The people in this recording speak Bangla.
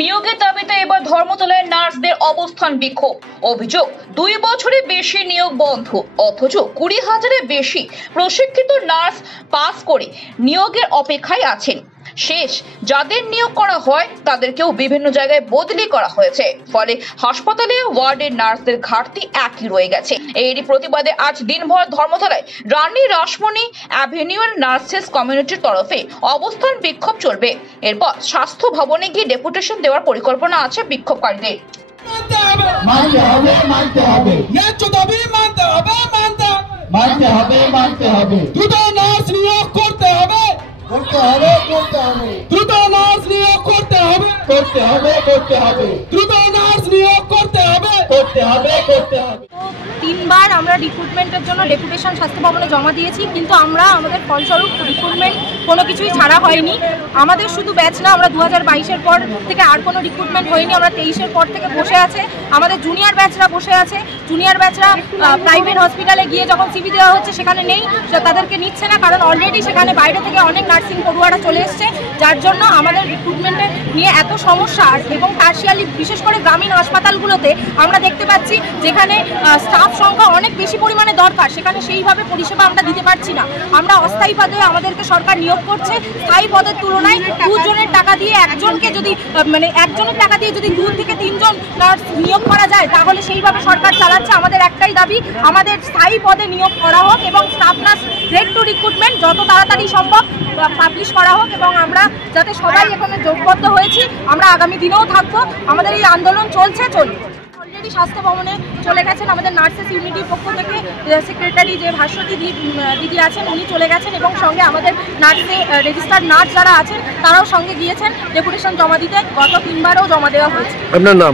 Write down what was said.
নিয়োগের দাবিতে এবার ধর্মতলায় নার্সদের অবস্থান বিক্ষোভ। অভিযোগ 2 বছরে বেশি নিয়োগ বন্ধ, অথচ 20,000-এর বেশি প্রশিক্ষিত নার্স পাস করে নিয়োগের অপেক্ষায় আছেন। শেষ যাদের নিয়োগ করা হয় তাদেরকেও বিভিন্ন জায়গায় বদলি করা হয়েছে, ফলে হাসপাতালে ওয়ার্ডের নার্সদের ঘাটতি একই রয়ে গেছে। এরই প্রতিবাদে আজ দিনভর ধর্মতলায় রানী রাসমণি অ্যাভিনিউর নার্সেস কমিউনিটির তরফে অবস্থান বিক্ষোভ চলবে। এরপর স্বাস্থ্য ভবনে গিয়ে ডেপুটেশন দেওয়ার পরিকল্পনা আছে বিক্ষোভকারীদের। দ্রুত নার্স নিয়োগ করতে হবে, দ্রুত নার্স নিয়োগ করতে হবে, দ্রুত নার্স নিয়োগ করতে হবে। 3বার আমরা রিক্রুটমেন্টের জন্য ডেপুটেশন স্বাস্থ্য ভবনে জমা দিয়েছি, কিন্তু আমাদের ফলস্বরূপ রিক্রুটমেন্ট কোনো কিছুই ছাড়া হয়নি। আমাদের শুধু ব্যাচ না, আমরা 2022-এর পর থেকে আর কোনো রিক্রুটমেন্ট হয়নি। আমরা 23-এর পর থেকে বসে আছে, আমাদের জুনিয়র ব্যাচরা বসে আছে। জুনিয়র ব্যাচরা প্রাইভেট হসপিটালে গিয়ে যখন সিভি দেওয়া হচ্ছে সেখানে নেই, তাদেরকে নিচ্ছে না, কারণ অলরেডি সেখানে বাইরে থেকে অনেক নার্সিং পড়ুয়ারা চলে এসছে, যার জন্য আমাদের রিক্রুটমেন্টের নিয়ে এত সমস্যা। এবং টার্সিয়ারি বিশেষ করে গ্রামীণ হাসপাতালগুলোতে আমরা দেখতে পাচ্ছি যেখানে স্টাফ সংখ্যা অনেক বেশি পরিমাণে দরকার, সেখানে সেইভাবে পরিষেবা আমরা দিতে পারছি না। আমরা অস্থায়ী পদে আমাদেরকে সরকার নিয়োগ করছে, স্থায়ী পদের তুলনায় 2 জনের টাকা দিয়ে একজনকে যদি একজনের টাকা দিয়ে যদি 2 থেকে 3 জন নার্স নিয়োগ করা যায়, তাহলে সেইভাবে সরকার চালাচ্ছে। আমাদের একটাই দাবি, আমাদের স্থায়ী পদে নিয়োগ করা হোক এবং স্টাফ নার্স গ্রেড 2 রিক্রুটমেন্ট যত তাড়াতাড়ি সম্ভব পাবলিশ করা হোক, এবং আমরা যাতে সবাই এখানে জোটবদ্ধ হয়েছি, আমরা আগামী দিনেও থাকবো। আমাদের এই আন্দোলন চলবে। অলরেডি স্বাস্থ্য ভবনে চলে গেছেন আমাদের নার্সেস ইউনিটির পক্ষ থেকে সেক্রেটারি যে ভাস্বতী দিদি আছেন, উনি চলে গেছেন, এবং সঙ্গে আমাদের নার্সে রেজিস্টার্ড নার্স যারা আছেন তারাও সঙ্গে গিয়েছেন ডেপুটেশন জমা দিতে। গত 3বারও জমা দেওয়া হয়েছে। আপনার নাম?